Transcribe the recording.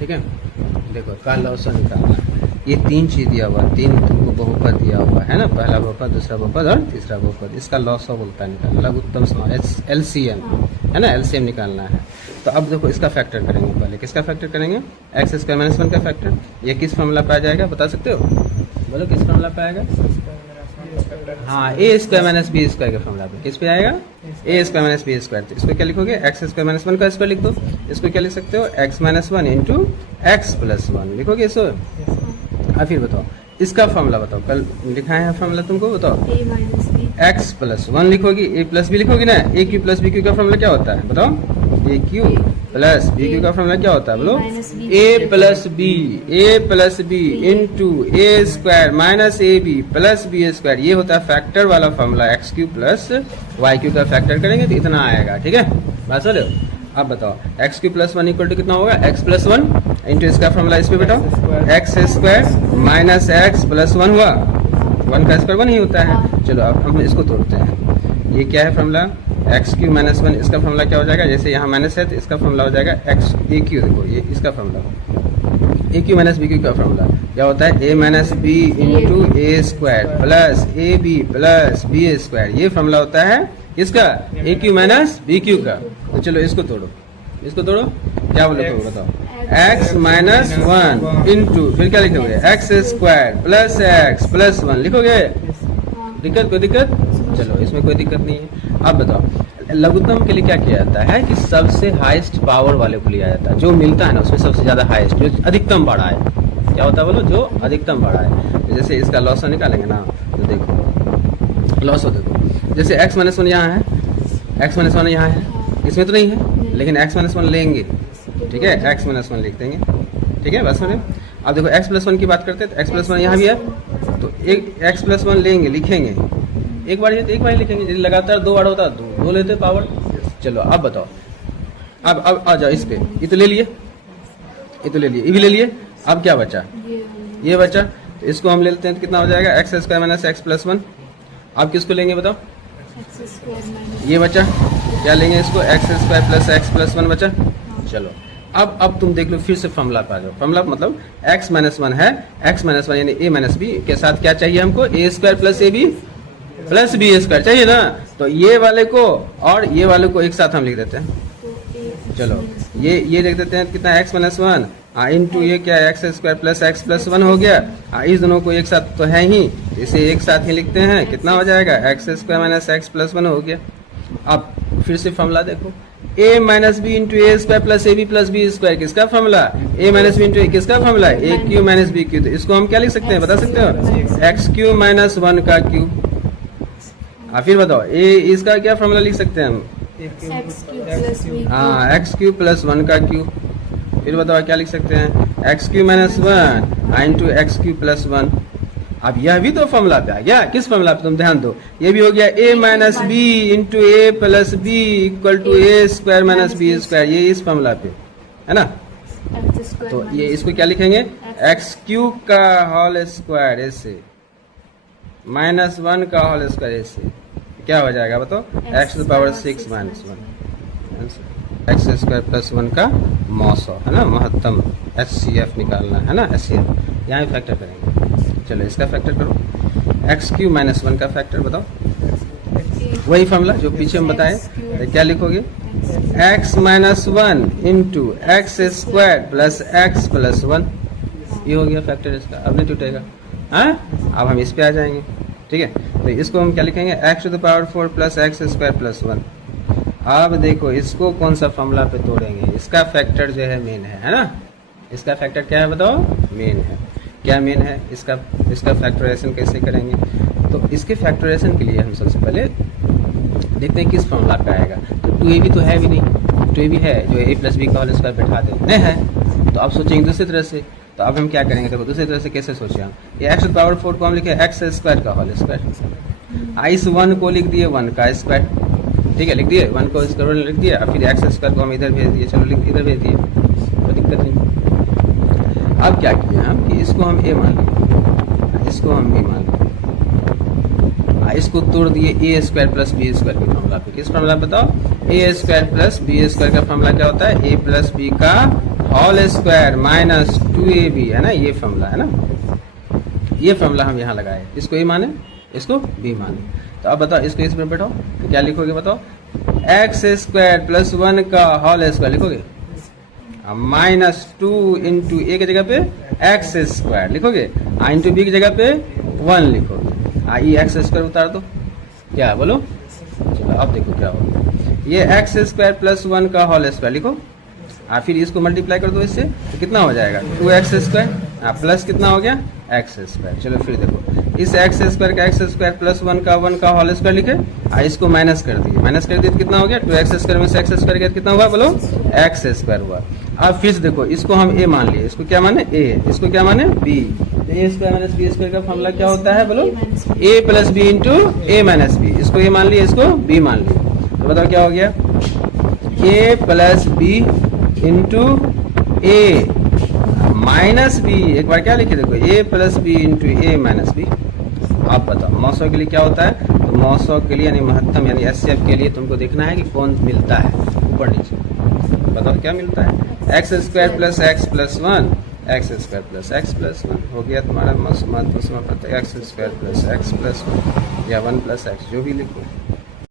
ठीक है। देखो का लॉसा निकालना है। ये 3 चीज दिया हुआ, 3 तुमको बहुपद दिया हुआ है ना, पहला बहुपद, दूसरा बहुपद और तीसरा बहुपद। इसका लॉसा बोलता है निकालना, लघुत्तम समास, LCM है ना, LCM निकालना है। तो अब देखो इसका फैक्टर करेंगे, पहले किसका फैक्टर करेंगे, एक्स स्क्वायर माइनस 1 का फैक्टर। ये किस फॉर्मूला पे आ जाएगा बता सकते हो, बोलो किस फॉर्मूला पे आएगा। हाँ, ए स्क्वायर माइनस बी स्क्वायर के फॉर्मूला पे किस पे आएगा, ए स्क्वायर माइनस बी स्क्वायर। तो इसको क्या लिखोगे, एक्स स्क्वायर माइनस 1 का स्क्वायर लिख दो। इसको क्या लिख सकते हो, x minus 1 into x plus 1 लिखोगे इसको। फिर बताओ इसका फॉर्मूला बताओ, कल लिखा है फॉर्मूला तुमको, बताओ एक्स प्लस 1 लिखोगी, ए प्लस बी लिखोगी ना। A cube plus b cube का फॉर्मूला क्या होता है बताओ, a cube plus b cube का फॉर्मूला क्या होता है बोलो, a plus B into a square minus a b plus b square. ये होता है फैक्टर वाला फॉर्मूला, x cube plus y cube का फैक्टर करेंगे तो इतना आएगा। ठीक है, बात समझ लो। अब बताओ X cube plus 1 equal to कितना होगा, एक्स प्लस 1 इंटू इसका फॉर्मूला इस पे बताओ, X square minus x plus 1 हुआ, 1 का स्क्वायर 1 ही होता है। चलो अब हम इसको तोड़ते हैं। ये क्या है फॉर्मूला, एक्स क्यू माइनस 1, इसका फॉर्मूला क्या हो जाएगा, जैसे यहाँ माइनस है तो इसका फॉर्मूला हो जाएगा एक्स ए क्यू। देखो ये इसका formula, a cube minus b cube का फॉर्मूला क्या होता है, a minus B into a square plus a b plus b square. ये फॉर्मूला होता है इसका, a cube minus b cube का। तो चलो इसको तोड़ो, इसको तोड़ो, क्या बोले तो बताओ, एक्स माइनस 1 इंटू फिर क्या लिखोगे, x square plus x plus 1 लिखोगे। दिक्कत, कोई दिक्कत, चलो इसमें कोई दिक्कत नहीं है। अब बताओ लघुत्तम के लिए क्या किया जाता है कि सबसे हाईएस्ट पावर वाले को लिया जाता है, जो मिलता है ना उसमें सबसे ज्यादा हाईएस्ट, जो अधिकतम बड़ा है। क्या होता है बोलो, जो अधिकतम बड़ा है। जैसे इसका लॉसा निकालेंगे ना, तो देखो लॉसा देखो, जैसे एक्स माइनस 1 यहाँ है, एक्स माइनस 1 यहाँ है, इसमें तो नहीं है, लेकिन एक्स माइनस 1 लेंगे। ठीक है, एक्स माइनस 1 लिख देंगे। ठीक है, बस समझे। अब देखो एक्स प्लस 1 की बात करते हैं तो एक्स प्लस 1 यहाँ भी है, तो एक एक्स प्लस 1 लेंगे, लिखेंगे एक बार, एक बार लिखेंगे। यदि लगातार 2 बार होता है 2 लेते पावर। चलो अब बताओ, अब आ जाओ इस पे, ये तो ले लिए, ये तो ले लिए, ये भी ले लिए। अब क्या बचा, ये बचा, तो इसको हम ले लेते हैं तो कितना हो जाएगा, x square minus x plus 1। अब किसको लेंगे बताओ, ये बचा, क्या लेंगे इसको, x square plus x plus 1 बचा। चलो अब तुम देख लो, फिर से फॉर्मूला पे आ जाओ। फॉर्मूला मतलब एक्स माइनस 1 है, एक्स माइनस 1 यानी ए माइनस बी के साथ क्या चाहिए हमको, a square plus a b plus b square चाहिए ना। तो ये वाले को और ये वाले को एक साथ हम लिख देते हैं। चलो ये लिख देते हैं कितना, एक्स माइनस 1 इंटू ये क्या, x square plus x plus 1 हो गया। इस दोनों को एक साथ तो है ही, इसे एक साथ ही लिखते हैं। कितना हो जाएगा, x square minus x plus 1 हो गया। अब फिर से फॉर्मूला देखो, a minus B into a square plus a b plus b square किसका formula, a minus B into किसका formula, a cube minus b cube. तो इसको हम क्या लिख सकते हैं बता सकते हो, एक्स क्यू माइनस 1 का क्यू। फिर बताओ ए इसका क्या फॉर्मूला लिख सकते हैं हम, हाँ एक्स क्यू प्लस 1 का क्यू। फिर बताओ क्या लिख सकते हैं, x Q minus 1 into x cube plus 1। अब यह भी तो फॉर्मूला पे आ गया, किस फॉर्मूला पे तुम ध्यान दो, ये भी हो गया a minus B into A plus B equal to A square minus B square, ये इस फॉर्मूला पे है ना। तो ये इसको क्या लिखेंगे, एक्स क्यू का होल स्क्वायर ऐसे माइनस 1 का होल स्क्वायर ऐसे, क्या हो जाएगा बताओ, X to power 6 minus 1, X square plus 1 का मौसो है ना, महत्तम HCF निकालना है ना, HCF यहाँ फैक्टर करेंगे। चलो इसका फैक्टर करो, एक्स क्यू माइनस 1 का फैक्टर बताओ, वही फॉर्मूला जो पीछे हम बताए। तो क्या लिखोगे, x minus 1 into x square plus x plus 1, ये हो गया फैक्टर इसका। अब नहीं टूटेगा। हाँ, अब हम इस पे आ जाएंगे। ठीक है, तो इसको हम क्या लिखेंगे, X to the power 4 plus X square plus 1। अब देखो इसको कौन सा फॉर्मूला पे तोड़ेंगे, इसका फैक्टर जो है मेन है ना, इसका फैक्टर क्या है बताओ, मेन है। क्या मेन है, इसका फैक्टराइजेशन कैसे करेंगे। तो इसके फैक्टराइजेशन के लिए हम सबसे पहले देखते हैं किस फॉर्मूला पे आएगा। तो 2ab तो है भी नहीं, 2ab है जो a प्लस बी का होल स्क्वायर बैठा दे नहीं है, तो अब सोचेंगे दूसरी तरह से। तो अब हम क्या करेंगे, देखो दूसरी तरह से कैसे सोचे हम, ये एक्स पावर 4 को हम लिखे एक्स स्क्वायर का होल स्क्वायर, इस 1 को लिख दिए 1 का स्क्वायर। ठीक है, लिख दिए 1 को स्क्वायर लिख दिए, फिर एक्स स्क्वायर को हम इधर भेज दिए। चलो इधर भेज दिए, कोई दिक्कत नहीं। अब क्या किए हम कि इसको हम a मान लें, इसको हम b मान लें, इसको तोड़ दिए ए स्क्वायर प्लस बी स्क्वायर के फॉर्मूला पे। किस फॉर्मूला बताओ, ए स्क्वायर प्लस बी स्क्वायर का फॉर्मूला क्या होता है, ए प्लस बी का होल स्क्वायर माइनस 2ab है ना, ये फॉर्मूला है ना, ये फॉर्मूला हम यहाँ लगाए, इसको ए माने, इसको बी माने। तो अब बताओ इसको इस पर बैठाओ तो क्या लिखोगे बताओ, एक्स स्क्वायर प्लस 1 का होल स्क्वायर लिखोगे, माइनस 2 इंटू ए की जगह पे एक्स स्क्वायर लिखोगे, इंटू बी की जगह पे 1 लिखोगे, ये एक्स स्क्वायर उतार दो, क्या बोलो, चलो अब देखो क्या होगा, ये एक्स स्क्वायर प्लस 1 का होल स्क्वायर लिखो, फिर इसको मल्टीप्लाई कर दो इससे, तो कितना हो जाएगा 2x स्क्वायर प्लस कितना हो गया एक्स स्क्वायर। चलो फिर देखो, इस एक्स स्क्वायर का एक्स स्क्वायर प्लस 1 का होल स्क्वायर लिखे, इसको माइनस कर दिए, माइनस कर दिए तो कितना हो गया 2x स्क्वायर में से एक्स स्क्वायर गया कितना हुआ बोलो, एक्स स्क्वायर हुआ। अब फिर देखो, इसको हम a मान लिए, इसको क्या माने a, इसको क्या माने b, तो a square minus B square का फॉर्मूला क्या होता है बोलो, a plus B into A minus B, इसको a मान लिए, इसको b मान लिए, तो बताओ क्या हो गया, a plus B into A minus B, एक बार क्या लिखे देखो, a plus B into A minus B. आप बताओ मौसों के लिए क्या होता है, तो मौसों के लिए यानी महत्तम यानी एचसीएफ के लिए तुमको देखना है कि कौन मिलता है ऊपर नीचे, बताओ क्या मिलता है, x square plus x plus 1, X square plus x plus 1 हो गया तुम्हारा महत्व, x square plus x plus 1 या 1 प्लस एक्स, जो भी लिखो।